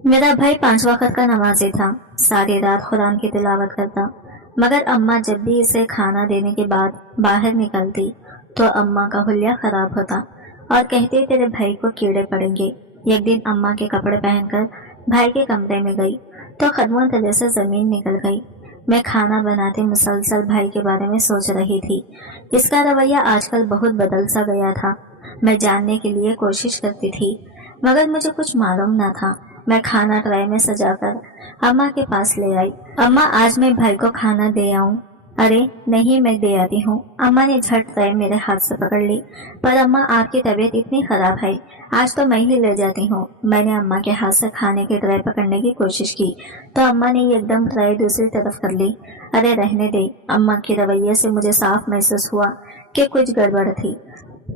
मेरा भाई 5 वक्त का नमाजी था। सारी रात कुरान की तिलावत करता। मगर अम्मा जब भी इसे खाना देने के बाद बाहर निकलती तो अम्मा का हुलिया खराब होता और कहती तेरे भाई को कीड़े पड़ेंगे। एक दिन अम्मा के कपड़े पहनकर भाई के कमरे में गई तो कदमों तले से जमीन निकल गई। मैं खाना बनाते मुसलसल भाई के बारे में सोच रही थी। इसका रवैया आजकल बहुत बदल सा गया था। मैं जानने के लिए कोशिश करती थी मगर मुझे कुछ मालूम न था। मैं खाना ट्रे में सजाकर अम्मा के पास ले आई। अम्मा आज मैं भाई को खाना दे आऊं? अरे नहीं, मैं दे आती हूँ। अम्मा ने झट ट्रे मेरे हाथ से पकड़ ली। पर अम्मा आपकी तबीयत इतनी खराब है, आज तो मैं ही ले जाती हूँ। मैंने अम्मा के हाथ से खाने के ट्रे पकड़ने की कोशिश की तो अम्मा ने एकदम ट्रे दूसरी तरफ कर ली। अरे रहने दे। अम्मा के रवैये से मुझे साफ महसूस हुआ कि कुछ गड़बड़ थी।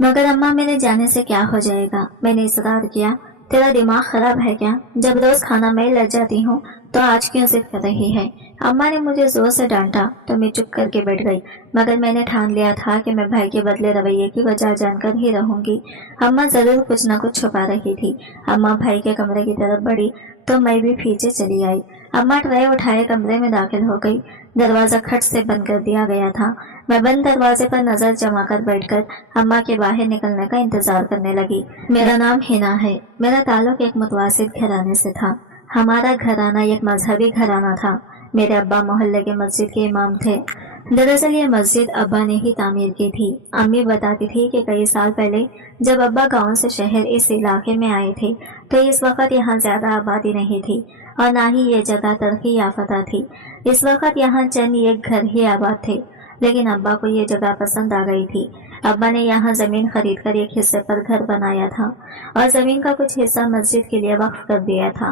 मगर अम्मा मेरे जाने से क्या हो जाएगा? मैंने इसरार किया। तेरा दिमाग खराब है क्या? जब रोज खाना मैं ले जाती हूँ तो आज क्यों जिद कर रही है? अम्मा ने मुझे जोर से डांटा तो मैं चुप करके बैठ गई। मगर मैंने ठान लिया था कि मैं भाई के बदले रवैये की वजह जानकर ही रहूंगी। अम्मा जरूर कुछ न कुछ छुपा रही थी। अम्मा भाई के कमरे की तरफ बढ़ी तो मैं भी पीछे चली आई। अम्मा ट्रे उठाए कमरे में दाखिल हो गई। दरवाजा खट से बंद कर दिया गया था। मैं बंद दरवाजे पर नजर जमाकर बैठकर अम्मा के बाहर निकलने का इंतजार करने लगी। मेरा नाम हिना है। मेरा ताल्लुक एक मुतवासित घराने से था। हमारा घराना एक मजहबी घराना था। मेरे अब्बा मोहल्ले के मस्जिद के इमाम थे। दरअसल ये मस्जिद अब्बा ने ही तामीर की थी। अम्मी बताती थी कि कई साल पहले जब अब्बा गांव से शहर इस इलाके में आए थे तो इस वक्त यहाँ ज्यादा आबादी नहीं थी और ना ही ये जगह तरक्की याफ्ता थी। इस वक्त यहाँ चंद एक घर ही आबाद थे, लेकिन अब्बा को ये जगह पसंद आ गई थी। अब्बा ने यहाँ जमीन खरीद कर एक हिस्से पर घर बनाया था और जमीन का कुछ हिस्सा मस्जिद के लिए वक्फ कर दिया था।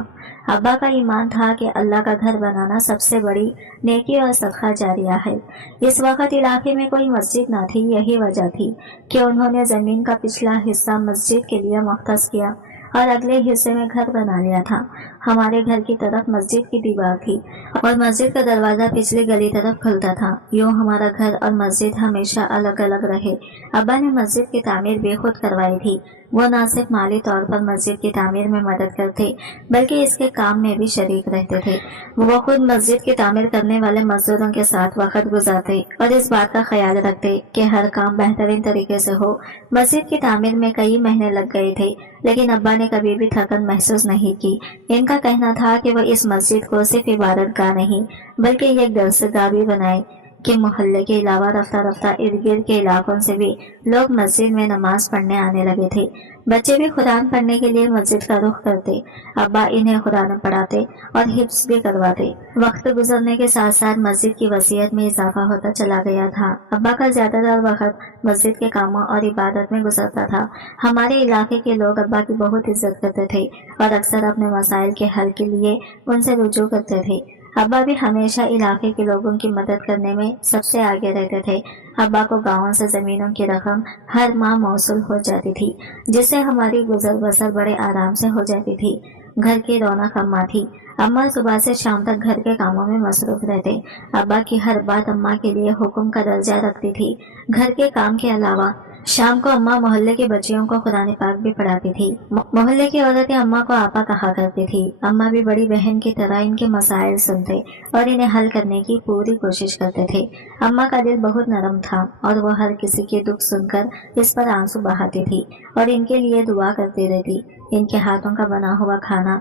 अब्बा का ईमान था कि अल्लाह का घर बनाना सबसे बड़ी नेकी और सदका जारिया है। इस वक्त इलाके में कोई मस्जिद न थी। यही वजह थी कि उन्होंने जमीन का पिछला हिस्सा मस्जिद के लिए मुख्तस किया और अगले हिस्से में घर बना लिया था। हमारे घर की तरफ मस्जिद की दीवार थी और मस्जिद का दरवाजा पिछली गली तरफ खुलता था। यूँ हमारा घर और मस्जिद हमेशा अलग अलग रहे। अब्बा ने मस्जिद की तामीर बेखुद करवाई थी। वो न सिर्फ माली तौर पर मस्जिद की तामीर में मदद करते बल्कि इसके काम में भी शरीक रहते थे। वो खुद मस्जिद की तामीर करने वाले मजदूरों के साथ वक्त गुजारते और इस बात का ख्याल रखते कि हर काम बेहतरीन तरीके से हो। मस्जिद की तामीर में कई महीने लग गए थे, लेकिन अब्बा ने कभी भी थकन महसूस नहीं की। इनका कहना था कि वह इस मस्जिद को सिर्फ इबादतगाह नहीं बल्कि एक दरसगाह भी बनाए कि मोहल्ले के अलावा रफ्ता रफ्ता इर्द गिर्द के इलाकों से भी लोग मस्जिद में नमाज पढ़ने आने लगे थे। बच्चे भी कुरान पढ़ने के लिए मस्जिद का रुख करते। अब्बा इन्हें कुरान पढ़ाते और हिफ्स भी करवाते। वक्त गुजरने के साथ साथ मस्जिद की वसीयत में इजाफा होता चला गया था। अब्बा का ज्यादातर वक्त मस्जिद के कामों और इबादत में गुजरता था। हमारे इलाके के लोग अब्बा की बहुत इज्जत करते थे और अक्सर अपने मसाइल के हल के लिए उनसे रुजू करते थे। अब्बा भी हमेशा इलाके के लोगों की मदद करने में सबसे आगे रहते थे। अब्बा को गांवों से जमीनों की रकम हर माह मौसूल हो जाती थी, जिससे हमारी गुजर बसर बड़े आराम से हो जाती थी। घर की रौनक अम्मा थी। अम्मा सुबह से शाम तक घर के कामों में मसरूफ रहते। अब्बा की हर बात अम्मा के लिए हुक्म का दर्जा रखती थी। घर के काम के अलावा शाम को अम्मा मोहल्ले की बच्चियों को कुरान पाक भी पढ़ाती थी। मोहल्ले की औरतें अम्मा को आपा कहा करती थी। अम्मा भी बड़ी बहन की तरह इनके मसाइल सुनते और इन्हें हल करने की पूरी कोशिश करते थे। अम्मा का दिल बहुत नरम था और वो हर किसी के दुख सुनकर इस पर आंसू बहाती थी और इनके लिए दुआ करती रहती। इनके हाथों का बना हुआ खाना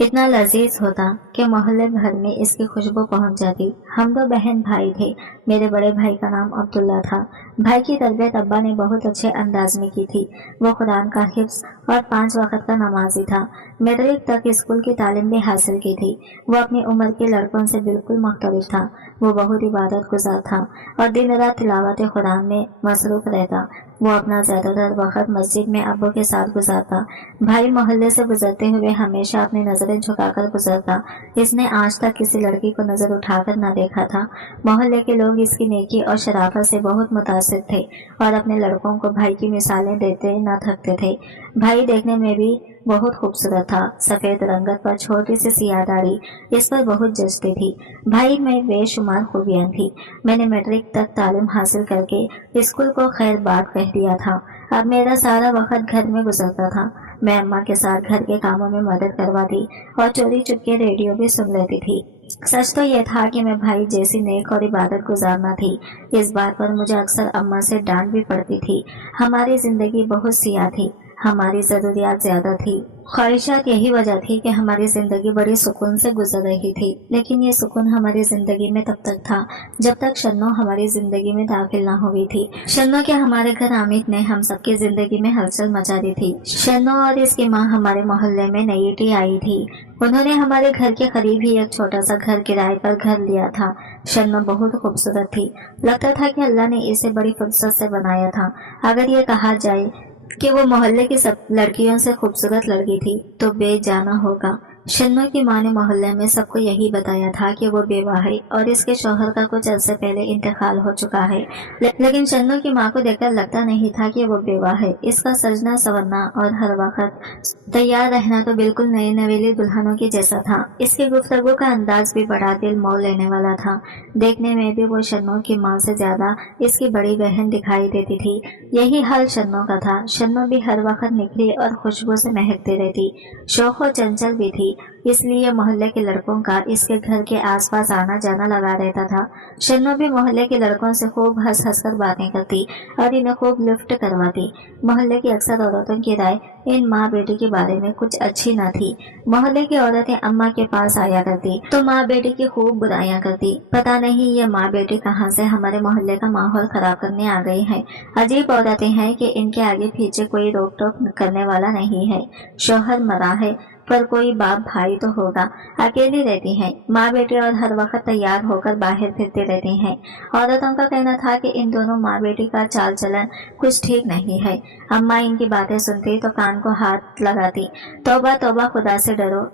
इतना लजीज होता कि मोहल्ले भर में इसकी खुशबू पहुंच जाती। हम दो बहन भाई थे। मेरे बड़े भाई का नाम अब्दुल्ला था। भाई की तरबियत अब्बा ने बहुत अच्छे अंदाज में की थी। वो कुरान का हिफ्ज और 5 वक्त का नमाजी था। मैट्रिक तक स्कूल की तालीम भी हासिल की थी। वो अपनी उम्र के लड़कों से बिल्कुल मुख्तलिफ था। वो बहुत इबादत गुजार था और दिन रात तिलावत कुरान में मसरूफ रहता। वो अपना ज्यादातर वक्त मस्जिद में अब्बू के साथ गुजारता। भाई मोहल्ले से गुजरते हुए हमेशा अपनी नजरें झुकाकर गुजरता। इसने आज तक किसी लड़की को नजर उठाकर न देखा था। मोहल्ले के लोग इसकी नेकी और शराफत से बहुत मुतासिर थे और अपने लड़कों को भाई की मिसालें देते न थकते थे। भाई देखने में भी बहुत खूबसूरत था। सफेद रंगत पर छोटी सी सियाह दाढ़ी इस पर बहुत जचती थी। भाई में बेशुमार खूबियां थी। मैंने मैट्रिक तक तालीम हासिल करके स्कूल को खैर बात कह दिया था। अब मेरा सारा वक्त घर में गुजरता था। मैं अम्मा के साथ घर के कामों में मदद करवाती और चोरी चुपके रेडियो भी सुन लेती थी। सच तो यह था कि मैं भाई जैसी नेक और इबादत गुजारना थी। इस बात पर मुझे अक्सर अम्मा से डांट भी पड़ती थी। हमारी जिंदगी बहुत सियाह थी, हमारी जरूरियात ज्यादा थी। ख्वाहिशात यही वजह थी कि हमारी जिंदगी बड़ी सुकून से गुजर रही थी, लेकिन ये सुकून हमारी जिंदगी में तब तक था जब तक शन्नो हमारी जिंदगी में दाखिल न हुई थी। शन्नो के हमारे घर आमिद ने हम सबकी जिंदगी में हलचल मचा दी थी। शन्नो और इसकी माँ हमारे मोहल्ले में नई आई थी। उन्होंने हमारे घर के करीब ही एक छोटा सा घर किराए पर घर लिया था। शन्नो बहुत खूबसूरत थी। लगता था कि अल्लाह ने इसे बड़ी फुर्सत से बनाया था। अगर ये कहा जाए कि वो मोहल्ले की सब लड़कियों से खूबसूरत लड़की थी तो बेजाना होगा। शन्नो की माँ ने मोहल्ले में सबको यही बताया था कि वो बेवा है और इसके शौहर का कुछ अरसे पहले इंतकाल हो चुका है, लेकिन शन्नो की माँ को देखकर लगता नहीं था कि वो बेवा है। इसका सजना संवरना और हर वक्त तैयार रहना तो बिल्कुल नए नवेली दुल्हनों की जैसा था। इसकी गुफ्तगू का अंदाज भी बड़ा दिल मोह लेने वाला था। देखने में भी वो शन्नो की माँ से ज्यादा इसकी बड़ी बहन दिखाई देती थी। यही हाल शन्नो का था। शन्नो भी हर वक्त निखरी और खुशबू से महकती रहती। शौक चंचल भी थी, इसलिए मोहल्ले के लड़कों का इसके घर के आसपास आना जाना लगा रहता था। शन्नो भी मोहल्ले के लड़कों से खूब हंस हंस कर बातें करती और इन्हें खूब लिफ्ट करवाती। मोहल्ले की अक्सर औरतों की राय इन माँ बेटी के बारे में कुछ अच्छी न थी। मोहल्ले की औरतें अम्मा के पास आया करती तो माँ बेटी की खूब बुराइयां करती। पता नहीं ये माँ बेटी कहाँ से हमारे मोहल्ले का माहौल खराब करने आ गई है। अजीब औरतें हैं कि इनके आगे पीछे कोई रोक टोक करने वाला नहीं है। शौहर मरा है पर कोई बाप भाई तो होगा। अकेली रहती हैं, माँ बेटी और हर वक्त तैयार होकर बाहर फिरती रहती हैं। औरतों का कहना था कि इन दोनों माँ बेटी का चाल चलन कुछ ठीक नहीं है। अम्मा इनकी बातें सुनती तो कान को हाथ लगाती। तौबा तौबा, खुदा से डरो।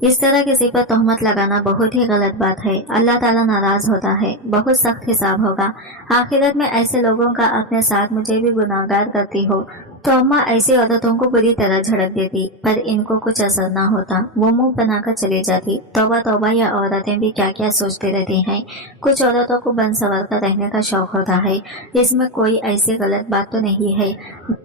इस तरह किसी पर तोहमत लगाना बहुत ही गलत बात है। अल्लाह ताला नाराज होता है, बहुत सख्त हिसाब होगा। आखिरत में ऐसे लोगों का अपने साथ मुझे भी गुनाहगार करती हो तो अम्मा ऐसी औरतों को बुरी तरह झड़क देती, पर इनको कुछ असर ना होता। वो मुंह बनाकर चली जाती। तौबा तौबा, यह औरतें भी क्या क्या सोचती रहती हैं। कुछ औरतों को बन संवर कर रहने का शौक होता है। इसमें कोई ऐसी गलत बात तो नहीं है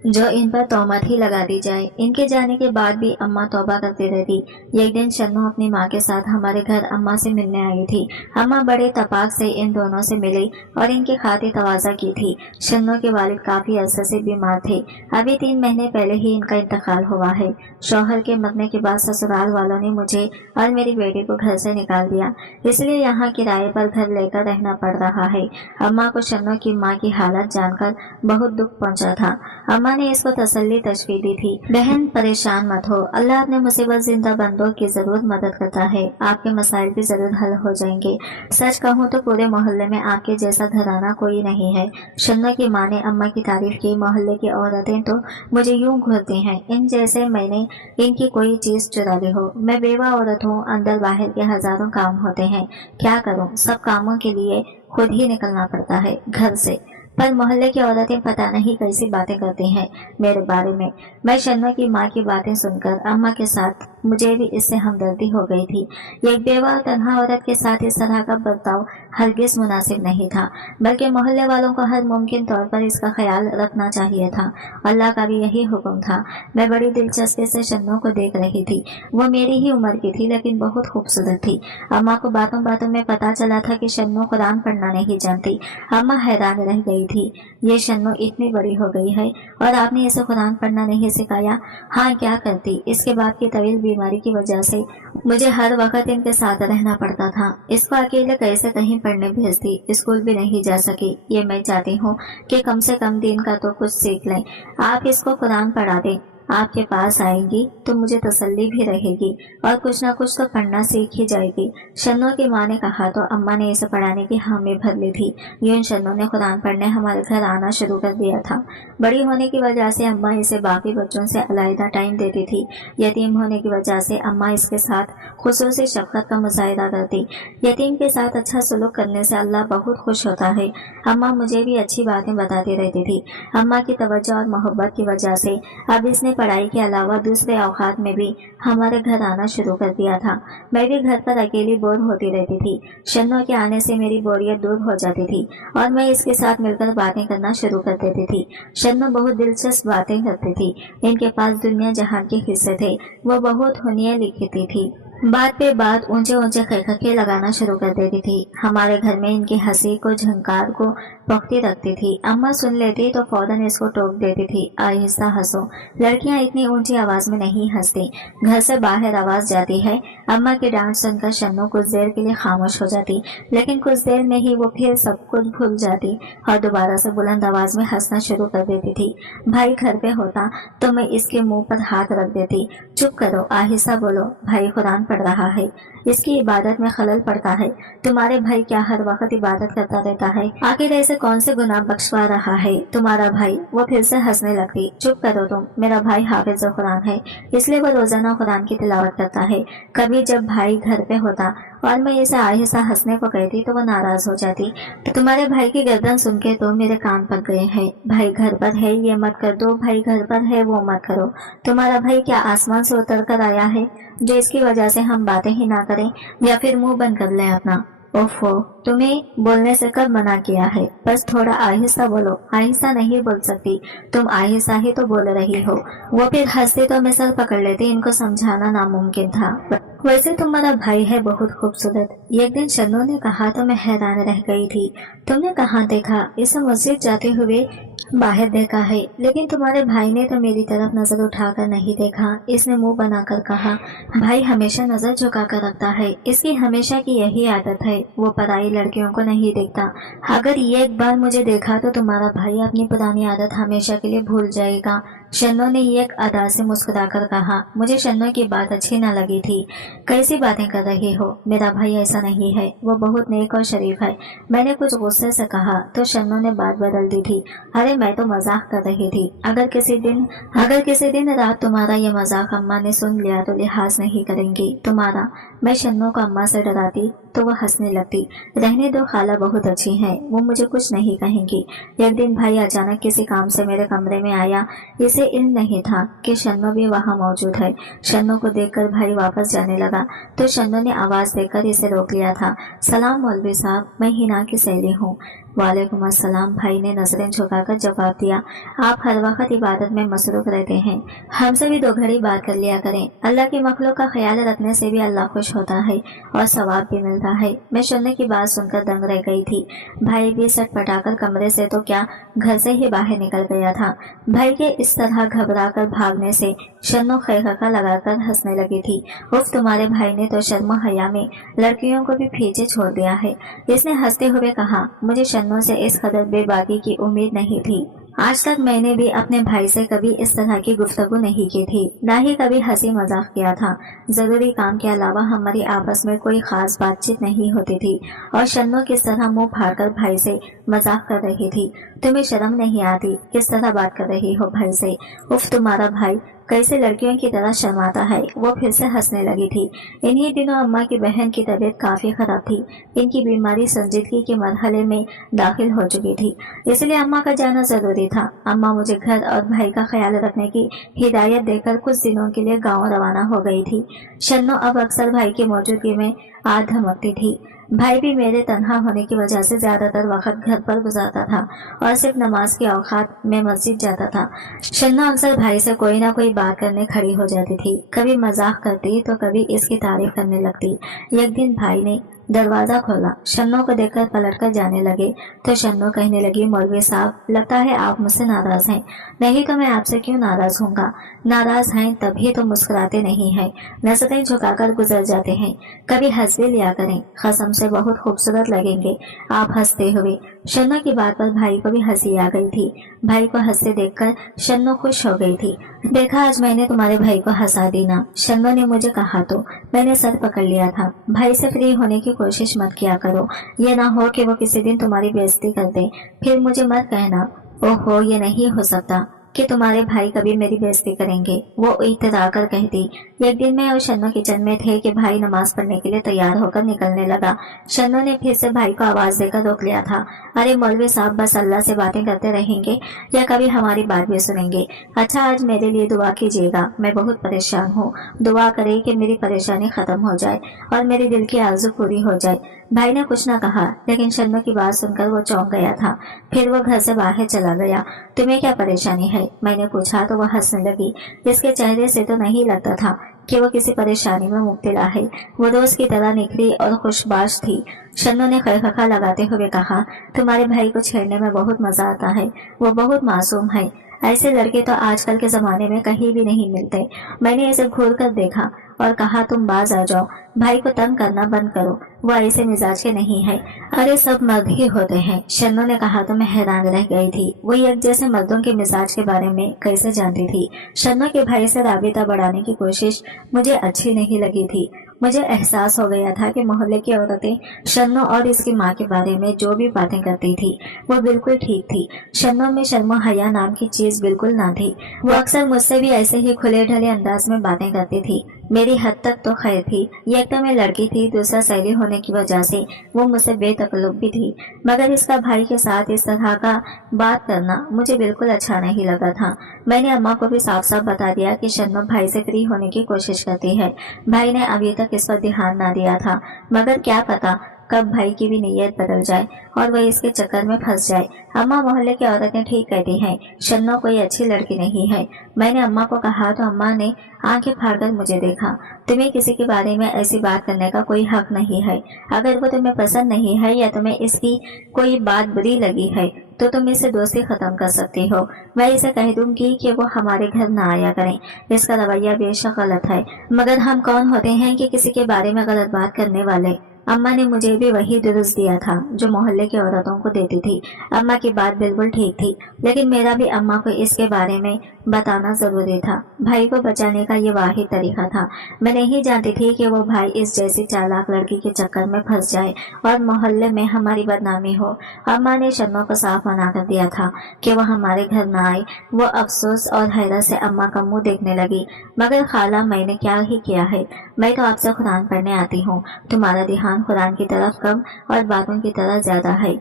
जो इन पर तोहमत ही लगा दी जाए। इनके जाने के बाद भी अम्मा तौबा करती रहती। एक दिन शन्नो अपनी माँ के साथ हमारे घर अम्मा से मिलने आई थी। अम्मा बड़े तपाक से इन दोनों से मिली और इनकी खातिर तवाज़ा की थी। शन्नो के वालिद काफी अरसे से बीमार थे। अभी 3 महीने पहले ही इनका इंतकाल हुआ है। शौहर के मरने के बाद ससुराल वालों ने मुझे और मेरी बेटी को घर से निकाल दिया, इसलिए यहाँ किराए पर घर लेकर रहना पड़ रहा है। अम्मा को शन्नो की माँ की हालत जानकर बहुत दुख पहुँचा था। अम्मा ने इसको तसल्ली तशफी दी थी, बहन परेशान मत हो, अल्लाह अपने मुसीबत जिंदा बंदों की जरूर मदद करता है। आपके मसाइल भी जरूर हल हो जाएंगे। सच कहूँ तो पूरे मोहल्ले में आपके जैसा घराना कोई नहीं है। शन्नो की माँ ने अम्मा की तारीफ की। मोहल्ले की औरतें तो मुझे यूं घूरती हैं, इन जैसे मैंने इनकी कोई चीज चुरा ली हो। मैं बेवा औरत हूँ, अंदर बाहर के हजारों काम होते हैं, क्या करूँ। सब कामों के लिए खुद ही निकलना पड़ता है घर से। पर मोहल्ले की औरतें पता नहीं कैसी बातें करती हैं मेरे बारे में। मैं शन्नो की माँ की बातें सुनकर अम्मा के साथ मुझे भी इससे हमदर्दी हो गई थी। एक बेवा और तन्हा औरत के साथ इस तरह का बर्ताव हरगिज मुनासिब नहीं था, बल्कि मोहल्ले वालों को हर मुमकिन तौर पर इसका ख्याल रखना चाहिए था। अल्लाह का भी यही हुक्म था। मैं बड़ी दिलचस्पी से शन्नो को देख रही थी। वो मेरी ही उम्र की थी, लेकिन बहुत खूबसूरत थी। अम्मा को बातों बातों में पता चला था कि शन्नो कुरान पढ़ना नहीं जानती। अम्मा हैरान रह गई थी। ये शन्नो इतनी बड़ी हो गई है और आपने इसे कुरान पढ़ना नहीं सिखाया? हाँ, क्या करती। इसके बाद की तवील बीमारी की वजह से मुझे हर वक्त इनके साथ रहना पड़ता था। इसको अकेले कैसे कहीं पढ़ने भेजती, स्कूल भी नहीं जा सकी। ये मैं चाहती हूँ कि कम से कम दिन का तो कुछ सीख लें। आप इसको कुरान पढ़ा दें। आपके पास आएंगी तो मुझे तसल्ली भी रहेगी और कुछ न कुछ तो पढ़ना सीख ही जाएगी। शन्नो की माँ ने कहा तो अम्मा ने इसे पढ़ाने की हामी भर ली थी। यूं शन्नो ने कुरान पढ़ने हमारे घर आना शुरू कर दिया था। बड़ी होने की वजह से अम्मा इसे बाकी बच्चों से अलहदा टाइम देती थी। यतीम होने की वजह से अम्मा इसके साथ खुसूसी शफकत का मुजाहिदा करती। यतीम के साथ अच्छा सलूक करने से अल्लाह बहुत खुश होता है। अम्मा मुझे भी अच्छी बातें बताती रहती थी। अम्मा की तवज्जो और मोहब्बत की वजह से अब इसने पढ़ाई के अलावा दूसरे औकात में भी हमारे घर आना शुरू कर दिया था। मैं भी घर पर अकेली बोर होती रहती थी। शन्नो के आने से मेरी बोरियत दूर हो जाती थी और मैं इसके साथ मिलकर बातें करना शुरू कर देती थी। शन्नो बहुत दिलचस्प बातें करती थी। इनके पास दुनिया जहान के किस्से थे। वो बहुत हुनिया लिखती थी। बात पे बात ऊंचे ऊंचे खटखटे लगाना शुरू कर देती थी। हमारे घर में इनकी हंसी को झंकार को पकती रखती थी। अम्मा सुन लेती तो फौरन इसको टोक देती थी, आहिस्ता हंसो, लड़कियां इतनी ऊंची आवाज में नहीं हंसती। घर से बाहर आवाज जाती है। अम्मा की डांट सुनकर शन्नो कुछ देर के लिए खामोश हो जाती, लेकिन कुछ देर में ही वो फिर सब कुछ भूल जाती और दोबारा से बुलंद आवाज में हंसना शुरू कर देती थी। भाई घर पे होता तो मैं इसके मुंह पर हाथ रख देती। चुप करो, आहिस्ता बोलो, भाई कुरान पढ़ रहा है, इसकी इबादत में खलल पड़ता है। तुम्हारे भाई क्या हर वक्त इबादत करता रहता है? आखिर ऐसे कौन से गुनाह बख्शवा रहा है तुम्हारा भाई? वो फिर से हंसने लगती। चुप करो तुम, मेरा भाई हाफिज कुरान है, इसलिए वो रोजाना कुरान की तिलावत करता है। कभी जब भाई घर पे होता और मैं इसे आहिस्ता हंसने को कहती तो वो नाराज हो जाती। तुम्हारे भाई की गर्दन सुन के तो मेरे कान पक गए हैं। भाई घर पर है ये मत कर दो, भाई घर पर है वो मत करो। तुम्हारा भाई क्या आसमान से उतर कर आया है जो इसकी वजह से हम बातें ही ना करें या फिर मुंह बंद कर लें अपना? ओफो, तुम्हें बोलने से कब मना किया है? बस थोड़ा आहिस्ता बोलो। आहिस्ता नहीं बोल सकती, तुम आहिस्ता ही तो बोल रही हो। वो फिर हंसते तो मैं सर पकड़ लेती। इनको समझाना नामुमकिन था। वैसे तुम्हारा भाई है बहुत खूबसूरत, एक दिन शन्नो ने कहा तो मैं हैरान रह गई थी। तुमने कहाँ देखा? इसे मस्जिद जाते हुए बाहर देखा है, लेकिन तुम्हारे भाई ने तो मेरी तरफ नजर उठाकर नहीं देखा। इसने मुंह बनाकर कहा, भाई हमेशा नजर झुका कर रखता है, इसकी हमेशा की यही आदत है, वो पराई लड़कियों को नहीं देखता। अगर ये एक बार मुझे देखा तो तुम्हारा भाई अपनी पुरानी आदत हमेशा के लिए भूल जाएगा। शन्नो ने एक अदा से मुस्कुराकर कहा। मुझे शन्नो की बात अच्छी न लगी थी। कैसी बातें कर रही हो? मेरा भाई ऐसा नहीं है, वो बहुत नेक और शरीफ है। मैंने कुछ गुस्से से कहा तो शन्नो ने बात बदल दी थी। अरे मैं तो मजाक कर रही थी। अगर किसी दिन रात तुम्हारा ये मजाक अम्मा ने सुन लिया तो लिहाज नहीं करेंगी तुम्हारा। मैं शन्नो को अम्मा से डराती तो वह हंसने लगती। रहने दो, खाला बहुत अच्छी हैं, वो मुझे कुछ नहीं कहेंगी। एक दिन भाई अचानक किसी काम से मेरे कमरे में आया। इसे इल्म नहीं था कि शन्नो भी वहाँ मौजूद है। शन्नो को देखकर भाई वापस जाने लगा तो शन्नो ने आवाज देकर इसे रोक लिया था। सलाम मौलवी साहब, मैं हिना की सहेली हूँ। वालेकुम अस्सलाम, भाई ने नजरें झुकाकर जवाब दिया। आप हर वक्त इबादत में मसरूफ रहते हैं, हमसे भी 2 घड़ी बात कर लिया करें। अल्लाह की मखलूक का ख्याल रखने से भी अल्लाह खुश होता है और सवाब भी मिलता है। मैं शन्नो की बात सुनकर दंग रह गई थी। भाई भी सट पटाकर कमरे से तो क्या घर से ही बाहर निकल गया था। भाई के इस तरह घबरा कर भागने से शन्नो खैखा लगाकर हंसने लगी थी। उफ, तुम्हारे भाई ने तो शर्म हया में लड़कियों को भी पीछे छोड़ दिया है, इसने हंसते हुए कहा। मुझे शन्नो से इस कदर बेबाकी की उम्मीद नहीं थी। आज तक मैंने भी अपने भाई से कभी इस तरह की गुफ्तगू नहीं की थी, ना ही कभी हंसी मजाक किया था। जरूरी काम के अलावा हमारी आपस में कोई खास बातचीत नहीं होती थी और शन्नो किस तरह मुंह फाड़कर भाई से मजाक कर रही थी। तुम्हें शर्म नहीं आती? किस तरह बात कर रही हो भाई से? उफ, तुम्हारा भाई कैसे लड़कियों की तरह शर्माता है। वो फिर से हंसने लगी थी। इन्हीं दिनों अम्मा की बहन की तबीयत काफी खराब थी। इनकी बीमारी संजीदगी के मरहले में दाखिल हो चुकी थी, इसलिए अम्मा का जाना जरूरी था। अम्मा मुझे घर और भाई का ख्याल रखने की हिदायत देकर कुछ दिनों के लिए गाँव रवाना हो गई थी। शन्नो अब अक्सर भाई की मौजूदगी में आ धमकती थी। भाई भी मेरे तन्हा होने की वजह से ज्यादातर वक्त घर पर गुजारता था और सिर्फ नमाज के औकात में मस्जिद जाता था। शन्नो अक्सर भाई से कोई ना कोई बात करने खड़ी हो जाती थी। कभी मजाक करती तो कभी इसकी तारीफ करने लगती। एक दिन भाई ने दरवाजा खोला। शन्नो को देखकर पलटकर जाने लगे तो शन्नो कहने लगी, मौलवी साहब, लगता है आप मुझसे नाराज हैं। नहीं तो मैं आपसे क्यों नाराज होऊंगा? नाराज हैं तभी तो मुस्कुराते नहीं हैं, नजरें झुकाकर गुजर जाते हैं। कभी हंस भी लिया करें, कसम से बहुत खूबसूरत लगेंगे आप हंसते हुए। शन्नो की बात पर भाई को भी हंसी आ गई थी। भाई को हंसते देखकर शन्नो खुश हो गई थी। देखा, आज मैंने तुम्हारे भाई को हंसा दी ना, शन्नो ने मुझे कहा तो मैंने सर पकड़ लिया था। भाई से फ्री होने की कोशिश मत किया करो, ये ना हो कि वो किसी दिन तुम्हारी बेइज्जती कर दे, फिर मुझे मत कहना। ओहो, ये नहीं हो सकता कि तुम्हारे भाई कभी मेरी बेइज्जती करेंगे, वो इतरा कर कहती। एक दिन मैं और शन्नो किचन में थे कि भाई नमाज पढ़ने के लिए तैयार होकर निकलने लगा। शन्नो ने फिर से भाई को आवाज देकर रोक लिया था। अरे मौलवी साहब, बस अल्लाह से बातें करते रहेंगे या कभी हमारी बात भी सुनेंगे? अच्छा, आज मेरे लिए दुआ कीजिएगा, मैं बहुत परेशान हूँ। दुआ करें कि मेरी परेशानी खत्म हो जाए और मेरे दिल की आरज़ू पूरी हो जाए। भाई ने कुछ न कहा, लेकिन शन्नो की बात सुनकर वो चौंक गया था। फिर वो घर से बाहर चला गया। तुम्हें क्या परेशानी है? मैंने पूछा तो वह हंसने लगी। इसके चेहरे से तो नहीं लगता था कि वो किसी परेशानी में मुब्तला है। वो रोज की तरह निखरी और खुशबाश थी। शन्नो ने खलखला लगाते हुए कहा, तुम्हारे भाई को छेड़ने में बहुत मजा आता है, वो बहुत मासूम है। ऐसे लड़के तो आजकल के जमाने में कहीं भी नहीं मिलते। मैंने इसे घूर कर देखा और कहा, तुम बाज आ जाओ, भाई को तंग करना बंद करो, वो ऐसे मिजाज के नहीं है। अरे सब मर्द ही होते हैं, शन्नो ने कहा तो मैं हैरान रह गई थी। वो एक जैसे मर्दों के मिजाज के बारे में कैसे जानती थी? शन्नो के भाई से राबिता बढ़ाने की कोशिश मुझे अच्छी नहीं लगी थी। मुझे एहसास हो गया था कि मोहल्ले की औरतें शन्नो और इसकी माँ के बारे में जो भी बातें करती थी वो बिल्कुल ठीक थी। शन्नो में शर्मो हया नाम की चीज बिल्कुल ना थी। वो अक्सर मुझसे भी ऐसे ही खुले ढले अंदाज में बातें करती थी। मेरी हद तक तो खैर थी। एक तो मैं लड़की थी, दूसरा सैली होने की वजह से वो मुझसे बेतकल्लुफ भी थी। मगर इसका भाई के साथ इस तरह का बात करना मुझे बिल्कुल अच्छा नहीं लगा था। मैंने अम्मा को भी साफ साफ बता दिया कि शन्नो भाई से फ्री होने की कोशिश करती है। भाई ने अभी तक इस पर ध्यान ना दिया था, मगर क्या पता कब भाई की भी नीयत बदल जाए और वह इसके चक्कर में फंस जाए। अम्मा, मोहल्ले की औरतें ठीक कहती हैं, शन्नो कोई अच्छी लड़की नहीं है। मैंने अम्मा को कहा तो अम्मा ने आंखें फाड़कर मुझे देखा। तुम्हें किसी के बारे में ऐसी बात करने का कोई हक नहीं है। अगर वो तुम्हें पसंद नहीं है या तुम्हें इसकी कोई बात बुरी लगी है तो तुम इसे दोस्ती खत्म कर सकती हो। मैं इसे कह दूंगी कि वो हमारे घर न आया करें। इसका रवैया बेशक गलत है, मगर हम कौन होते हैं कि किसी के बारे में गलत बात करने वाले। अम्मा ने मुझे भी वही दुरुस्त दिया था जो मोहल्ले की औरतों को देती थी। अम्मा की बात बिल्कुल ठीक थी, लेकिन मेरा भी अम्मा को इसके बारे में बताना जरूरी था। भाई को बचाने का ये वाहिद तरीका था। मैं नहीं जानती थी कि वो भाई इस जैसी चालाक लड़की के चक्कर में फंस जाए और मोहल्ले में हमारी बदनामी हो। अम्मा ने शन्नो को साफ मना कर दिया था कि वो हमारे घर न आए। वो अफसोस और हैरत से अम्मा का मुंह देखने लगी। मगर खाला, मैंने क्या ही किया है? मैं तो आपसे कुरान पढ़ने आती हूँ। तुम्हारा ध्यान कुरान की तरफ कम और बातों की तरफ ज्यादा है।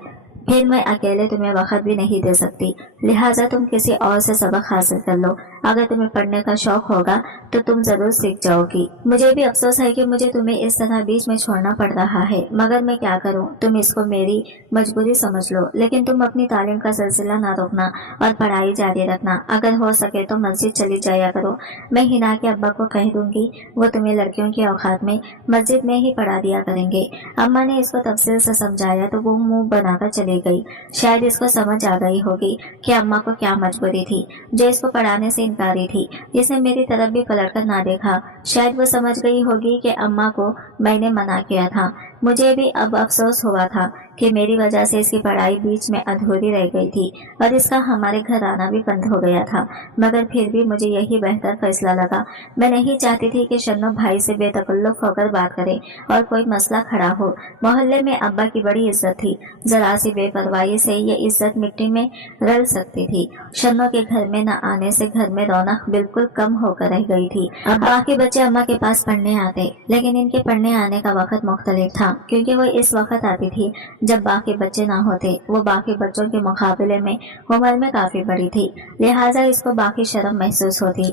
फिर मैं अकेले तुम्हें वक्त भी नहीं दे सकती, लिहाजा तुम किसी और से सबक हासिल कर लो। अगर तुम्हें पढ़ने का शौक होगा तो तुम जरूर सीख जाओगी। मुझे भी अफसोस है कि मुझे तुम्हें इस तरह बीच में छोड़ना पड़ रहा है, मगर मैं क्या करूं? तुम इसको मेरी मजबूरी समझ लो, लेकिन तुम अपनी तालीम का सिलसिला ना रोकना और पढ़ाई जारी रखना। अगर हो सके तो मस्जिद चली जाया करो। मैं हिना के अब्बा को कह दूंगी, वो तुम्हें लड़कियों की औकात में मस्जिद में ही पढ़ा दिया करेंगे। अम्मा ने इसको तफसील से समझाया तो वो मुंह बनाकर चली गई। शायद इसको समझ आ गई होगी कि अम्मा को क्या मजबूरी थी जो इसको पढ़ाने से इनकारी थी। इसने मेरी तरफ भी पलटकर ना देखा। शायद वो समझ गई होगी कि अम्मा को मैंने मना किया था। मुझे भी अब अफसोस हुआ था कि मेरी वजह से इसकी पढ़ाई बीच में अधूरी रह गई थी और इसका हमारे घर आना भी बंद हो गया था। मगर फिर भी मुझे यही बेहतर फैसला लगा। मैं नहीं चाहती थी कि शन्नो भाई से बेतकल्लुफ होकर बात करे और कोई मसला खड़ा हो। मोहल्ले में अब्बा की बड़ी इज्जत थी। जरा सी बेपरवाही से ये इज्जत मिट्टी में रल सकती थी। शन्नो के घर में न आने से घर में रौनक बिल्कुल कम होकर रह गई थी। अब बाकी बच्चे अम्मा के पास पढ़ने आते, लेकिन इनके पढ़ने आने का वक्त मुख्तलिफ था, क्योंकि वो इस वक्त आती थी जब बाकी बच्चे ना होते। वो बाकी बच्चों के मुकाबले में उम्र में काफी बड़ी थी, लिहाजा इसको बाकी शर्म महसूस होती।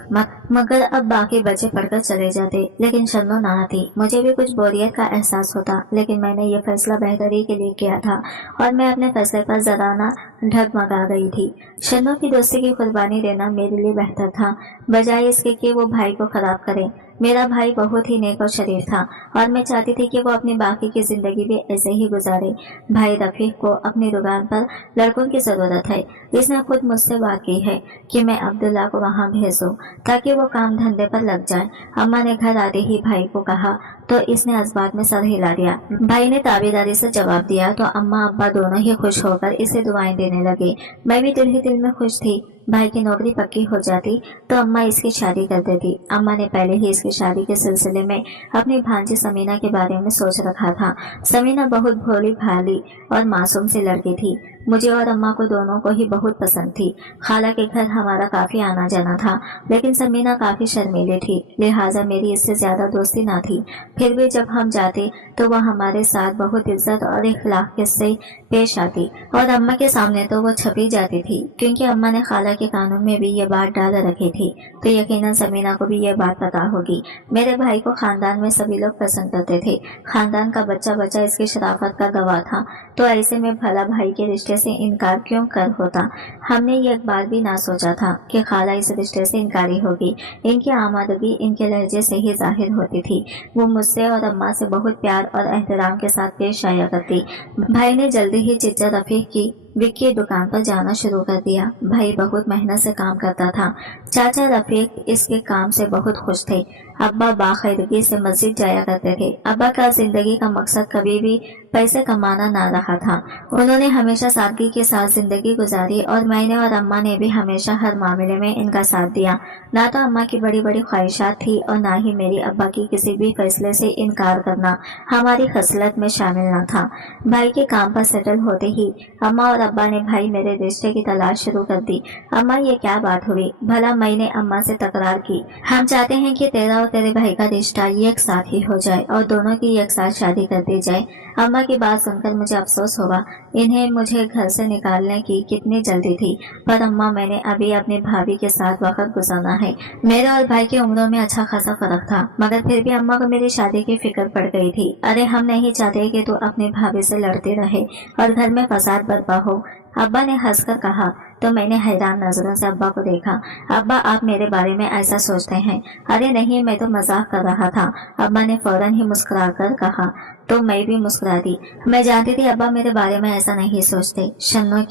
मगर अब बाकी बच्चे पढ़कर चले जाते, लेकिन शन्नो ना आती। मुझे भी कुछ बोरियत का एहसास होता, लेकिन मैंने ये फैसला बेहतरी के लिए किया था और मैं अपने फैसले पर जरा ना ढगमगा गई थी। शन्नो की दोस्ती की कुर्बानी देना मेरे लिए बेहतर था, बजाय इसके कि वो भाई को खराब करे। मेरा भाई बहुत ही नेक और शरीफ था और मैं चाहती थी कि वो अपनी बाकी की जिंदगी भी ऐसे ही गुजारे। भाई रफीक को अपनी दुकान पर लड़कों की जरूरत है। इसने खुद मुझसे बात की है कि मैं अब्दुल्ला को वहाँ भेज दूं ताकि वो काम धंधे पर लग जाए। अम्मा ने घर आते ही भाई को कहा तो इसने इस बात में सर हिला दिया। भाई ने ताबेदारी से जवाब दिया तो अम्मा अब्बा दोनों ही खुश होकर इसे दुआएं देने लगे। मैं भी दिल ही दिल में खुश थी। भाई की नौकरी पक्की हो जाती तो अम्मा इसकी शादी कर देती। अम्मा ने पहले ही इसकी शादी के सिलसिले में अपनी भांजी समीना के बारे में सोच रखा था। समीना बहुत भोली भाली और मासूम सी लड़की थी। मुझे और अम्मा को दोनों को ही बहुत पसंद थी। खाला के घर हमारा काफी आना जाना था, लेकिन समीना काफी शर्मीली थी, लिहाजा मेरी इससे ज्यादा दोस्ती ना थी। फिर भी जब हम जाते तो वह हमारे साथ बहुत इज्जत और इखलाक के से पेश आती, और अम्मा के सामने तो वो छपी जाती थी, क्योंकि अम्मा ने खाला के कानून में भी ये बात डाल रखी थी। तो यकीनन समीना को भी ये बात पता होगी। मेरे भाई को खानदान में सभी लोग पसंद करते थे। खानदान का बच्चा बच्चा इसकी शराफत का गवाह था, तो ऐसे में भला भाई के रिश्ते से इनकार क्यों कर होता। हमने ये एक बार भी ना सोचा था कि खाला इस रिश्ते से इनकारी होगी। इनकी आमादगी इनके लहजे से ही जाहिर होती थी। वो मुझसे और अम्मा से बहुत प्यार और एहतराम के साथ पेश आया करती। भाई ने जल्दी ही चिच्चा रफीक की विक्की दुकान पर जाना शुरू कर दिया। भाई बहुत मेहनत से काम करता था। चाचा रफीक इसके काम से बहुत खुश थे। अब्बा बाखैरगी से मस्जिद जाया करते थे। अब्बा का जिंदगी का मकसद कभी भी पैसे कमाना ना रहा था। उन्होंने हमेशा सादगी के साथ जिंदगी गुजारी, और मैंने और अम्मा ने भी हमेशा हर मामले में इनका साथ दिया। ना तो अम्मा की बड़ी बड़ी ख्वाहिशात थी और ना ही मेरी अब्बा की किसी भी फैसले से इनकार करना हमारी खसलत में शामिल न था। भाई के काम पर सेटल होते ही अम्मा और अब्बा ने भाई मेरे रिश्ते की तलाश शुरू कर दी। अम्मा ये क्या बात हुई? भला मैंने अम्मा से तकरार की। हम चाहते हैं कि तेरा और तेरे भाई का रिश्ता एक साथ ही हो जाए और दोनों की एक साथ शादी कर दी जाए। अम्मा की बात सुनकर मुझे अफसोस हुआ। इन्हें मुझे घर से निकालने की कितनी जल्दी थी। पर अम्मा, मैंने अभी अपनी भाभी के साथ वक्त गुजारना है। मेरे और भाई की उम्रों में अच्छा खासा फर्क था, मगर फिर भी अम्मा को मेरी शादी की फिक्र पड़ गई थी। अरे हम नहीं चाहते कि तू अपनी भाभी से लड़ती रहे और घर में फसाद बर्पा हो। अब्बा ने हंसकर कहा। तो मैंने हैरान नजरों से अब्बा को देखा। अब्बा, आप मेरे बारे में ऐसा सोचते हैं? अरे नहीं, मैं तो मजाक कर रहा था। अब्बा ने फौरन ही मुस्कुराकर कहा। तो मैं भी मुस्कुरा दी। मैं जानती थी अब्बा मेरे बारे में ऐसा नहीं सोचते। शन्नो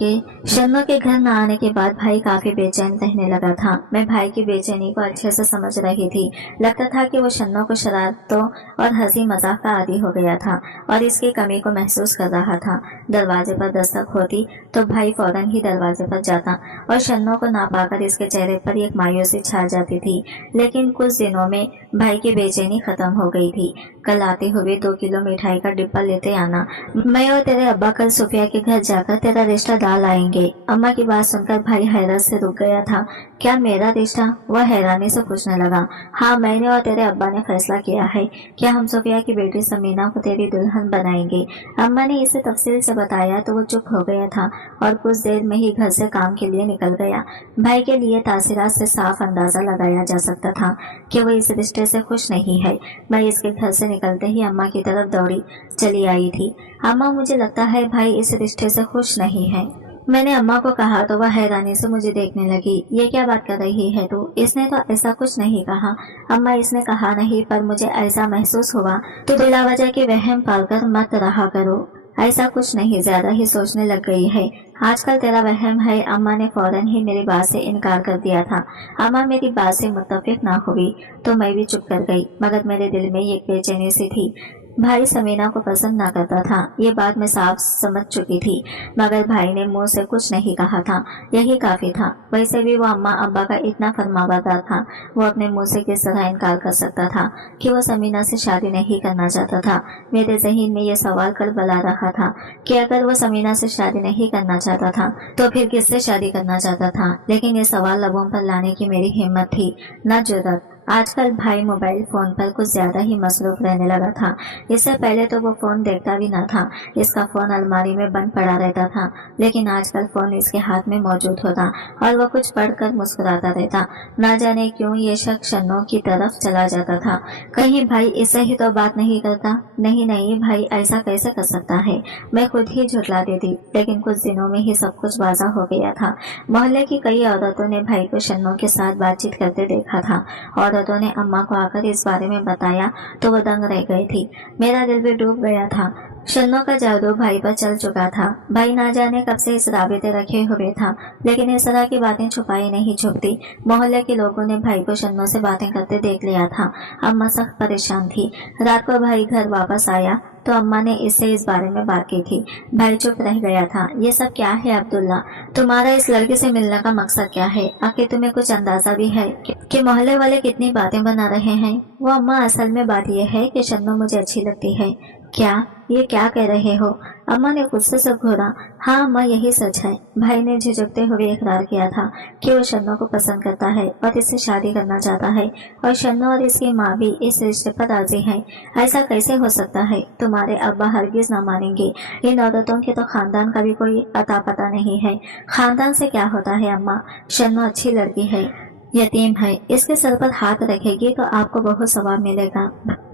के घर न आने के बाद भाई काफी बेचैन रहने लगा था। मैं भाई की बेचैनी को अच्छे से समझ रही थी। लगता था कि वो शन्नो को शरारतों और हंसी मजाक का आदी हो गया था और इसकी कमी को महसूस कर रहा था। दरवाजे पर दस्तक होती तो भाई फौरन ही दरवाजे पर जाता और शन्नो को ना पाकर इसके चेहरे पर एक मायूसी छा जाती थी। लेकिन कुछ दिनों में भाई की बेचैनी खत्म हो गई थी। कल आते हुए 2 किलो मिठाई का डिब्बा लेते आना। मैं और तेरे अब्बा कल सुफिया के घर जाकर तेरा रिश्ता डाल आएंगे। अम्मा की बात सुनकर भाई हैरत से रुक गया था। क्या मेरा रिश्ता? वह हैरानी से पूछने लगा। हाँ, मैंने और तेरे अब्बा ने फैसला किया है कि हम सुफिया की बेटी समीना को तेरी दुल्हन बनाएंगे। अम्मा ने इसे तफसील से बताया तो वो चुप हो गया था और कुछ देर में ही घर से काम के लिए निकल गया। भाई के लिए तासीरात से साफ अंदाजा लगाया जा सकता था कि वो इस रिश्ते से खुश नहीं है। मैं इसके घर से निकलते ही अम्मा की तरफ दौड़ी चली आई थी। अम्मा, मुझे लगता है भाई इस रिश्ते से खुश नहीं है। मैंने अम्मा को कहा तो वह हैरानी से मुझे देखने लगी। ये क्या बात कर रही है तू? इसने तो ऐसा कुछ नहीं कहा। अम्मा, इसने कहा नहीं, पर मुझे ऐसा महसूस हुआ। तो बिला वजह के वहम पालकर मत रहा करो। ऐसा कुछ नहीं, ज्यादा ही सोचने लग गई है। आजकल तेरा वहम है। अम्मा ने फौरन ही मेरी बात से इनकार कर दिया था। अम्मा मेरी बात से मुत्तफिक ना हुई तो मैं भी चुप कर गई, मगर मेरे दिल में एक बेचैनी सी थी। भाई समीना को पसंद ना करता था, ये बात मैं साफ समझ चुकी थी, मगर भाई ने मुंह से कुछ नहीं कहा था, यही काफी था। वैसे भी वो अम्मा अब्बा का इतना फरमाबरदार था, वो अपने मुंह से किस तरह इनकार कर सकता था कि वो समीना से शादी नहीं करना चाहता था। मेरे जहन में ये सवाल करबला रहा था कि अगर वो समीना से शादी नहीं करना चाहता था तो फिर किससे शादी करना चाहता था। लेकिन ये सवाल लबों पर लाने की मेरी हिम्मत थी, न जुर्रत। आजकल भाई मोबाइल फोन पर कुछ ज्यादा ही मसरूफ रहने लगा था। इससे पहले तो वो फोन देखता भी न था। इसका फोन अलमारी में बंद पड़ा रहता था, लेकिन आजकल फोन इसके हाथ में मौजूद होता और वो कुछ पढ़कर मुस्कुराता रहता। न जाने क्यों ये शख्स शन्नो की तरफ चला जाता था। कहीं भाई इससे ही तो बात नहीं करता? नहीं, भाई ऐसा कैसे कर सकता है? मैं खुद ही झुठला देती, लेकिन कुछ दिनों में ही सब कुछ वाज़ा हो गया था। मोहल्ले की कई औरतों ने भाई को शन्नो के साथ बातचीत करते देखा था। औरतों ने अम्मा को आकर इस बारे में बताया तो वो दंग रह गई थी। मेरा दिल भी डूब गया था। शन्नो का जादू भाई पर चल चुका था। भाई ना जाने कब से इस राबिते रखे हुए था, लेकिन इस तरह की बातें छुपाई नहीं छुपती। मोहल्ले के लोगों ने भाई को शन्नो से बातें करते देख लिया था। अम्मा सख्त परेशान थी। रात को भाई घर वापस आया तो अम्मा ने इससे इस बारे में बात की थी। भाई चुप रह गया था। ये सब क्या है अब्दुल्ला? तुम्हारा इस लड़के से मिलने का मकसद क्या है? आखिर तुम्हें कुछ अंदाजा भी है कि मोहल्ले वाले कितनी बातें बना रहे हैं? वो अम्मा, असल में बात यह है कि शन्नो मुझे अच्छी लगती है। क्या? ये क्या कह रहे हो? अम्मा ने गुस्से से घूरा। हाँ अम्मा, यही सच है। भाई ने झिझकते हुए इकरार किया था कि वो शन्नो को पसंद करता है और इससे शादी करना चाहता है, और शन्नो और इसकी माँ भी इस रिश्ते पर राजी है। ऐसा कैसे हो सकता है? तुम्हारे अब्बा हरगिज न मानेंगे। इन औरतों के तो खानदान का भी कोई अता पता नहीं है। खानदान से क्या होता है अम्मा? शन्नो अच्छी लड़की है, यतीम है, इसके सर पर हाथ रखेगी तो आपको बहुत सवाब मिलेगा।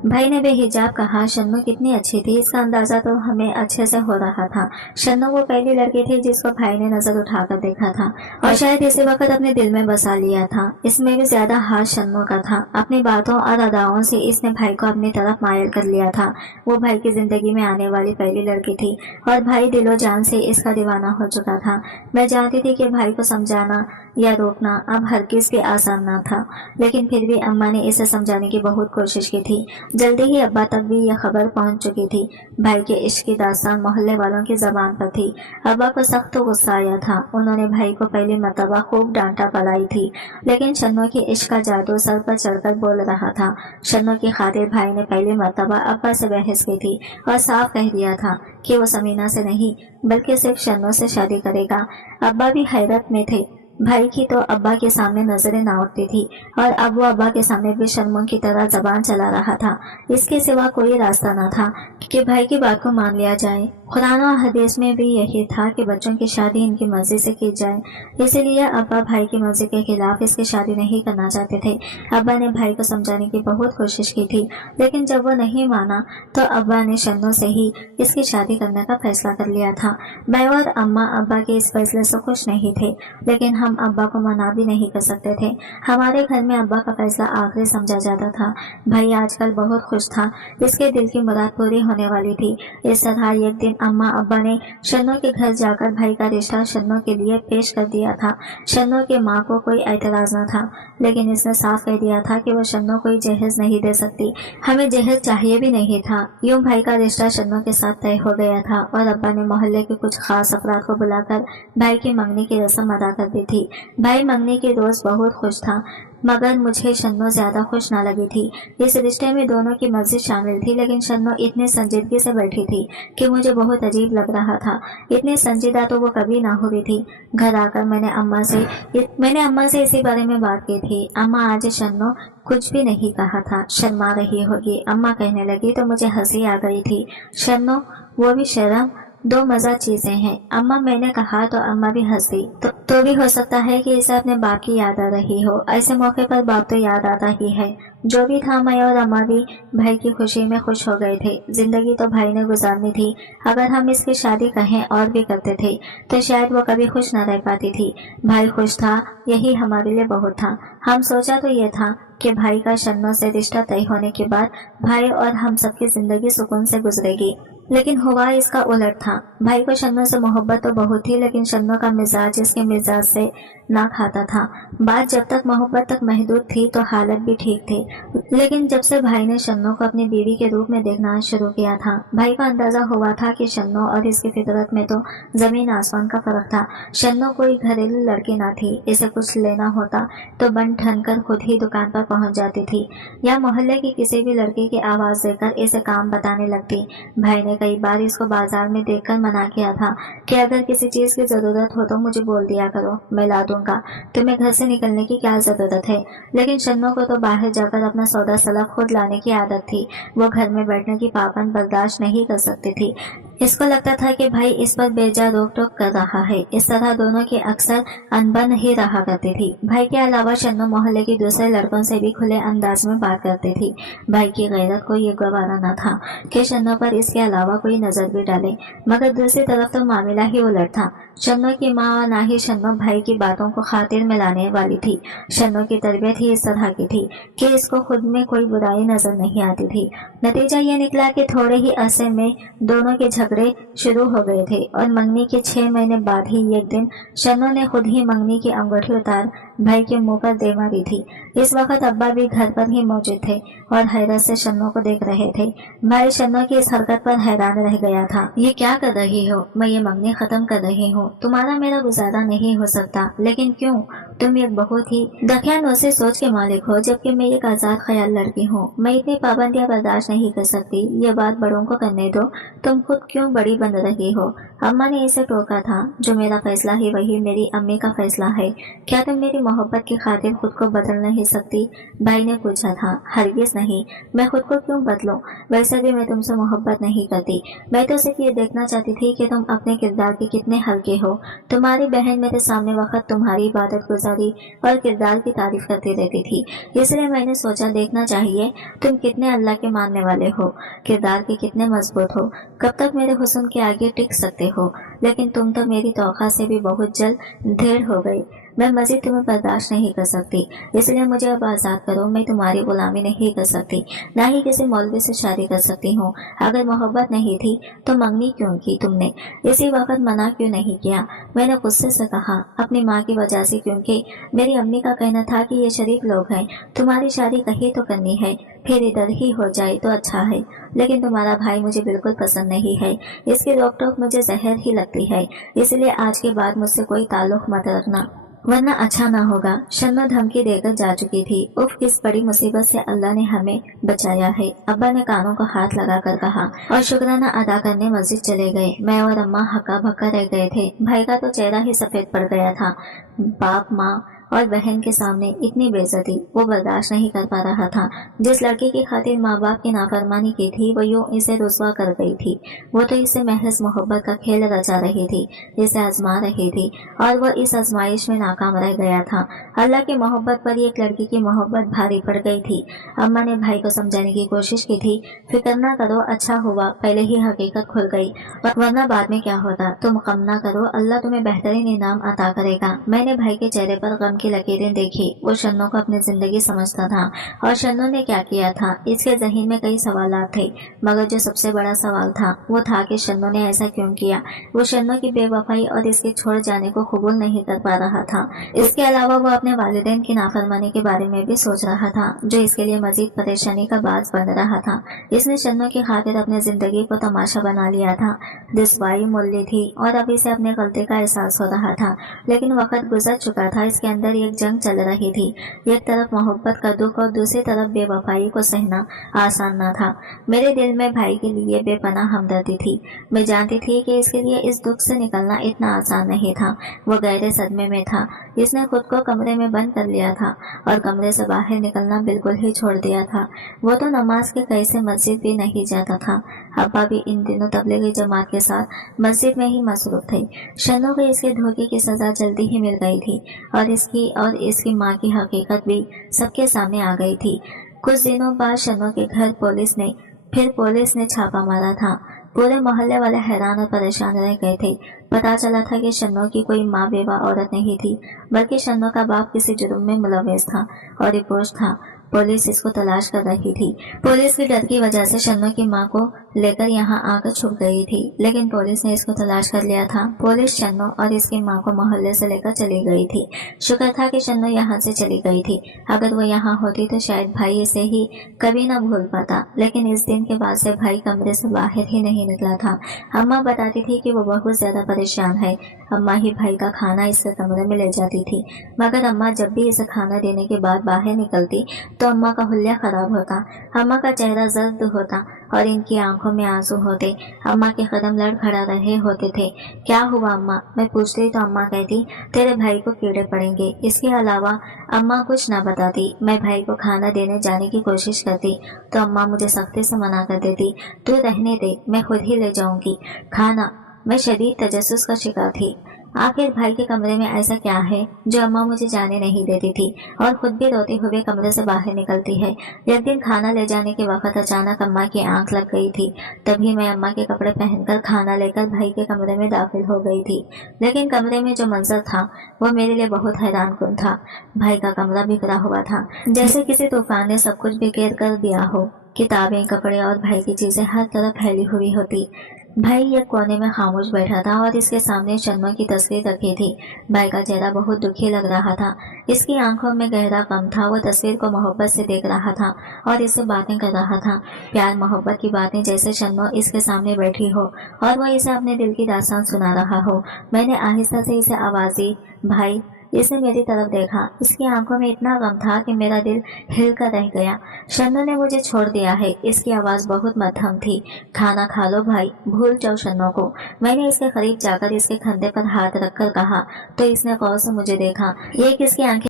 भाई ने बेहिजाब कहा। शन्नो कितनी अच्छी थी, इसका अंदाजा तो हमें अच्छे से हो रहा था। शन्नो वो पहली लड़की थी जिसको भाई ने नजर उठाकर देखा था और शायद इसी वक्त अपने दिल में बसा लिया था। इसमें भी ज्यादा हाथ शन्नो का था। अपनी बातों और अदाओं से इसने भाई को अपनी तरफ मायल कर लिया था। वो भाई की जिंदगी में आने वाली पहली लड़की थी और भाई दिलो जान से इसका दीवाना हो चुका था। मैं जानती थी कि भाई को समझाना या रोकना अब हरगिज भी आसान ना था, लेकिन फिर भी अम्मा ने इसे समझाने की बहुत कोशिश की थी। जल्दी ही अब्बा तक भी यह खबर पहुंच चुकी थी। भाई के इश्क की दास्तान मोहल्ले वालों की जबान पर थी। अब्बा को सख्त गुस्सा आया था। उन्होंने भाई को पहली मर्तबा खूब डांटा पलाई थी, लेकिन शन्नो के इश्क का जादू सर पर चढ़कर बोल रहा था। शन्नो की खातिर भाई ने पहली मर्तबा अब्बा से बहस की थी और साफ कह दिया था कि वो समीना से नहीं बल्कि सिर्फ शन्नो से शादी करेगा। अब्बा भी हैरत में थे। भाई की तो अब्बा के सामने नजरें ना उठती थी और अब वो अब्बा के सामने भी शर्मों की तरह जबान चला रहा था। इसके सिवा कोई रास्ता न था कि भाई की बात को मान लिया जाए। कुरान और हदीस में भी यही था कि बच्चों की शादी इनकी मर्जी से की जाए, इसीलिए अब्बा भाई की मर्जी के खिलाफ इसकी शादी नहीं करना चाहते थे। अब्बा ने भाई को समझाने की बहुत कोशिश की थी, लेकिन जब वो नहीं माना तो अब्बा ने शन्नो से ही इसकी शादी करने का फैसला कर लिया था। मैं और अम्मा अब्बा के इस फैसले से खुश नहीं थे, लेकिन हम अब्बा को मना भी नहीं कर सकते थे। हमारे घर में अब्बा का फैसला आखिरी समझा जाता था। भाई आजकल बहुत खुश था, इसके दिल की मुराद पूरी होने वाली थी। इस तरह एक दिन अम्मा अब्बा ने शन्नो के घर जाकर भाई का रिश्ता शन्नो के लिए पेश कर दिया था। शन्नो की माँ को कोई एतराज न था, लेकिन इसने साफ कह दिया था कि वो शन्नो कोई जहेज नहीं दे सकती। हमें जहेज चाहिए भी नहीं था। यूं भाई का रिश्ता शन्नो के साथ तय हो गया था और अब्बा ने मोहल्ले के कुछ खास अफराद को बुलाकर भाई की मंगनी की रस्म अदा कर दी थी। भाई मंगनी के रोज बहुत खुश था, मगर मुझे शन्नो ज्यादा खुश ना लगी थी। इस रिश्ते में दोनों की मर्जी शामिल थी, लेकिन शन्नो इतनी संजीदगी से बैठी थी कि मुझे बहुत अजीब लग रहा था। इतनी संजीदा तो वो कभी ना हुई थी। घर आकर मैंने अम्मा से इसी बारे में बात की थी। अम्मा, आज शन्नो कुछ भी नहीं कहा था, शर्मा रही होगी। अम्मा कहने लगी तो मुझे हंसी आ गई थी। शन्नो, वो भी शर्म, दो मजा चीजें हैं। अम्मा, मैंने कहा तो अम्मा भी हंस दी। तो भी हो सकता है कि इसे अपने बाप की याद आ रही हो। ऐसे मौके पर बाप तो याद आता ही है। जो भी था, मैं और अम्मा भी भाई की खुशी में खुश हो गए थे। जिंदगी तो भाई ने गुजारनी थी। अगर हम इसकी शादी कहीं और भी करते थे तो शायद वो कभी खुश न रह पाती थी। भाई खुश था, यही हमारे लिए बहुत था। हम सोचा तो ये था कि भाई का शन्नो से रिश्ता तय होने के बाद भाई और हम सबकी जिंदगी सुकून से गुजरेगी, लेकिन हुआ इसका उलट था। भाई को शन्नो से मोहब्बत तो बहुत थी, लेकिन शन्नो का मिजाज इसके मिजाज से ना खाता था। बात जब तक मोहब्बत तक महदूद थी तो हालत भी ठीक थी, लेकिन जब से भाई ने शन्नो को अपनी बीवी के रूप में देखना शुरू किया था, भाई का अंदाजा हुआ था कि शन्नो और इसकी फितरत में तो जमीन आसमान का फर्क था। शन्नो कोई घरेलू लड़की ना थी। इसे कुछ लेना होता तो बन ठन कर खुद ही दुकान पर पहुंच जाती थी या मोहल्ले की किसी भी लड़की की आवाज देकर इसे काम बताने लगती। भाई ने कई बार इसको बाजार में देखकर मना किया था कि अगर किसी चीज की जरूरत हो तो मुझे बोल दिया करो, मैं ला दूंगा। तुम्हें घर से निकलने की क्या जरूरत है? लेकिन शन्नो को तो बाहर जाकर अपना सौदा सलाह खुद लाने की आदत थी। वो घर में बैठने की पाबंद बर्दाश्त नहीं कर सकती थी। इसको लगता था कि भाई इस पर बेजा रोक टोक कर रहा है। इस तरह दोनों की अक्सर अनबन ही रहा करती थी। भाई के अलावा शन्नो मोहल्ले के दूसरे लड़कों से भी खुले अंदाज में बात करती थी। भाई की गैरत को ये गवारा न था कि शन्नो पर इसके अलावा कोई नजर भी डाले, मगर दूसरी तरफ तो मामला ही उलट था। शन्नो की माँ और ना ही शन्नो भाई की बातों को खातिर में लाने वाली थी। शन्नो की तरबियत ही इस तरह की थी कि इसको खुद में कोई बुराई नजर नहीं आती थी। नतीजा ये निकला कि थोड़े ही अरसे में दोनों के झगड़े शुरू हो गए थे और मंगनी के 6 महीने बाद ही एक दिन शन्नो ने खुद ही मंगनी की अंगूठी उतार भाई के मुंह पर दे मारी थी। इस वक्त अब्बा भी घर पर ही मौजूद थे और हैरत से शन्नो को देख रहे थे। भाई शन्नो की इस हरकत पर हैरान रह गया था। ये क्या कर रही हो? मैं ये मंगनी खत्म कर रही हूँ। तुम्हारा मेरा गुजारा नहीं हो सकता, लेकिन क्यों? तुम एक बहुत ही दकियानूसी सोच के मालिक हो, जबकि मैं एक आजाद ख्याल लड़की हूँ। मैं इतनी पाबंदियां बर्दाश्त नहीं कर सकती। ये बात बड़ों को करने दो, तुम खुद क्यों बड़ी बन रही हो? अम्मा ने इसे टोका था। जो मेरा फैसला है वही मेरी अम्मी का फैसला है। क्या तुम मेरी मोहब्बत की खातिर खुद को बदल नहीं सकती? भाई ने पूछा था। हरगिज नहीं, मैं खुद को क्यों बदलूं? वैसे भी मैं तुमसे मोहब्बत नहीं करती। मैं तो सिर्फ ये देखना चाहती थी कि तुम अपने किरदार के कितने हल्के हो। तुम्हारी बहन मेरे सामने वक्त तुम्हारी इबादत गुजारी और किरदार की तारीफ करती रहती थी, इसलिए मैंने सोचा देखना चाहिए तुम कितने अल्लाह के मानने वाले हो, किरदार के कितने मजबूत हो, कब तक मेरे हुस्न के आगे टिक सकते हो। लेकिन तुम तो मेरी तौखा से भी बहुत जल्द ढेर हो गई। मैं मजीद तुम्हें बर्दाश्त नहीं कर सकती, इसलिए मुझे अब आज़ाद करो। मैं तुम्हारी गुलामी नहीं कर सकती, ना ही किसी मौलवी से शादी कर सकती हूँ। अगर मोहब्बत नहीं थी तो मंगनी क्यों की तुमने? इसी वक्त मना क्यों नहीं किया? मैंने गुस्से से कहा। अपनी माँ की वजह से, क्योंकि मेरी अम्मी का कहना था कि ये शरीफ लोग हैं, तुम्हारी शादी कहीं तो करनी है, फिर इधर ही हो जाए तो अच्छा है। लेकिन तुम्हारा भाई मुझे बिल्कुल पसंद नहीं है, इसकी रोक टोक मुझे जहर ही लगती है, इसलिए आज के बाद मुझसे कोई ताल्लुक मत रखना, वरना अच्छा ना होगा। शन्नो धमकी देकर जा चुकी थी। उफ, किस बड़ी मुसीबत से अल्लाह ने हमें बचाया है, अब्बा ने कानों को हाथ लगाकर कहा और शुक्राना अदा करने मस्जिद चले गए। मैं और अम्मा हक्का भक्का रह गए थे। भाई का तो चेहरा ही सफेद पड़ गया था। बाप, माँ और बहन के सामने इतनी बेइज्जती वो बर्दाश्त नहीं कर पा रहा था। जिस लड़की की खातिर माँ बाप की नाफरमानी की थी, वो यूं इसे रुसवा कर गई थी। वो तो इसे महज मोहब्बत का खेल रचा रही थी, इसे आजमा रही थी, और वो इस आजमाइश में नाकाम रह गया था। अल्लाह की मोहब्बत पर एक लड़की की मोहब्बत भारी पड़ गई थी। अम्मा ने भाई को समझाने की कोशिश की थी। फिक्र ना करो, अच्छा हुआ पहले ही हकीकत खुल गई, वरना बाद में क्या होता। तुम गम ना करो, अल्लाह तुम्हें बेहतरीन इनाम अता करेगा। मैंने भाई के चेहरे पर गम की लकीरें देखी। वो शन्नो को अपनी जिंदगी समझता था, और शन्नो ने क्या किया था, इसके ज़हन में कई सवालात थे, मगर जो सबसे बड़ा सवाल था वो था कि शन्नो ने ऐसा क्यों किया। वो शन्नो की बेवफाई और इसके छोड़ जाने को कबूल नहीं कर पा रहा था। इसके अलावा वो अपने वालिदैन की नाफरमानी के बारे में भी सोच रहा था, जो इसके लिए मजीद परेशानी का बाज बन रहा था। इसने शन्नो की खातिर अपनी जिंदगी को तमाशा बना लिया था। रुसवाई मोल ली थी और अब इसे अपने गलती का एहसास हो रहा था। लेकिन वक्त गुजर चुका था। इसके अंदर एक जंग चल रही थी। एक तरफ मोहब्बत का दुख और दूसरी तरफ बेवफाई को सहना आसान न था। मेरे दिल में भाई के लिए बेपनाह हमदर्दी थी। मैं जानती थी कि इसके लिए इस दुख से निकलना इतना आसान नहीं था। वो गहरे सदमे में था। इसने खुद को कमरे में बंद कर लिया था और कमरे से बाहर निकलना बिल्कुल ही छोड़ दिया था। वो तो नमाज के कई से मस्जिद भी नहीं जाता था। अब्बा भी इन दिनों तबलीगी जमात के साथ मस्जिद में ही मसरूफ थे। शन्नो को इसके धोखे की सजा जल्दी ही मिल गई थी, और इसकी माँ की हकीकत भी सबके सामने आ गई थी। कुछ दिनों बाद शन्नो के घर पुलिस ने छापा मारा था। पूरे मोहल्ले वाले हैरान और परेशान रह गए थे। पता चला था कि शन्नो की कोई माँ बेवा औरत नहीं थी, बल्कि शन्नो का बाप किसी जुर्म में मुलव्वस था और रिपोर्ट था। पुलिस इसको तलाश कर रही थी। पुलिस के डर की वजह से शन्नो की माँ को लेकर यहाँ आकर छुप गई थी, लेकिन पुलिस ने इसको तलाश कर लिया था। पुलिस शन्नो और इसकी माँ को मोहल्ले से लेकर चली गई थी। शुक्र था कि शन्नो यहाँ से चली गई थी। अगर वो यहाँ होती तो शायद भाई इसे ही कभी न भूल पाता। लेकिन इस दिन के बाद से भाई कमरे से बाहर ही नहीं निकला था। अम्मा बताती थी कि वो बहुत ज्यादा परेशान है। अम्मा ही भाई का खाना इसके कमरे में ले जाती थी, मगर अम्मा जब भी इसे खाना देने के बाद बाहर निकलती तो अम्मा का हुलिया खराब होता, अम्मा का चेहरा जर्द होता और इनकी आंखों में आंसू होते। अम्मा के कदम लड़खड़ा रहे होते थे। क्या हुआ अम्मा? मैं पूछती तो अम्मा कहती तेरे भाई को कीड़े पड़ेंगे। इसके अलावा अम्मा कुछ ना बताती। मैं भाई को खाना देने जाने की कोशिश करती तो अम्मा मुझे सख्ती से मना कर देती, तू रहने दे, मैं खुद ही ले जाऊंगी खाना। मैं शदीद तजस्सुस का शिकार थी। आखिर भाई के कमरे में ऐसा क्या है जो अम्मा मुझे जाने नहीं देती थी और खुद भी रोते हुए कमरे से बाहर निकलती है। एक दिन खाना ले जाने के वक्त अचानक अम्मा की आंख लग गई थी। तभी मैं अम्मा के कपड़े पहनकर खाना लेकर भाई के कमरे में दाखिल हो गई थी। लेकिन कमरे में जो मंजर था वो मेरे लिए बहुत हैरानकुन था। भाई का कमरा बिखरा हुआ था, जैसे किसी तूफान ने सब कुछ बिखेर कर दिया हो। किताबें, कपड़े और भाई की चीजें हर तरफ फैली हुई होती। भाई एक कोने में खामोश बैठा था और इसके सामने शन्नो की तस्वीर रखी थी। भाई का चेहरा बहुत दुखी लग रहा था। इसकी आंखों में गहरा गम था। वो तस्वीर को मोहब्बत से देख रहा था और इससे बातें कर रहा था, प्यार मोहब्बत की बातें, जैसे शन्नो इसके सामने बैठी हो और वो इसे अपने दिल की दास्तान सुना रहा हो। मैंने आहिस्ता से इसे आवाज दी, भाई। इसने मेरी तरफ देखा। इसकी आंखों में इतना गम था कि मेरा दिल हिल कर रह गया। शन्नो ने मुझे छोड़ दिया है। इसकी आवाज बहुत मध्यम थी। खाना खा लो भाई, भूल जाओ शन्नो को। मैंने इसके करीब जाकर इसके कंधे पर हाथ रखकर कहा तो इसने गौर से मुझे देखा। ये किसकी आंखें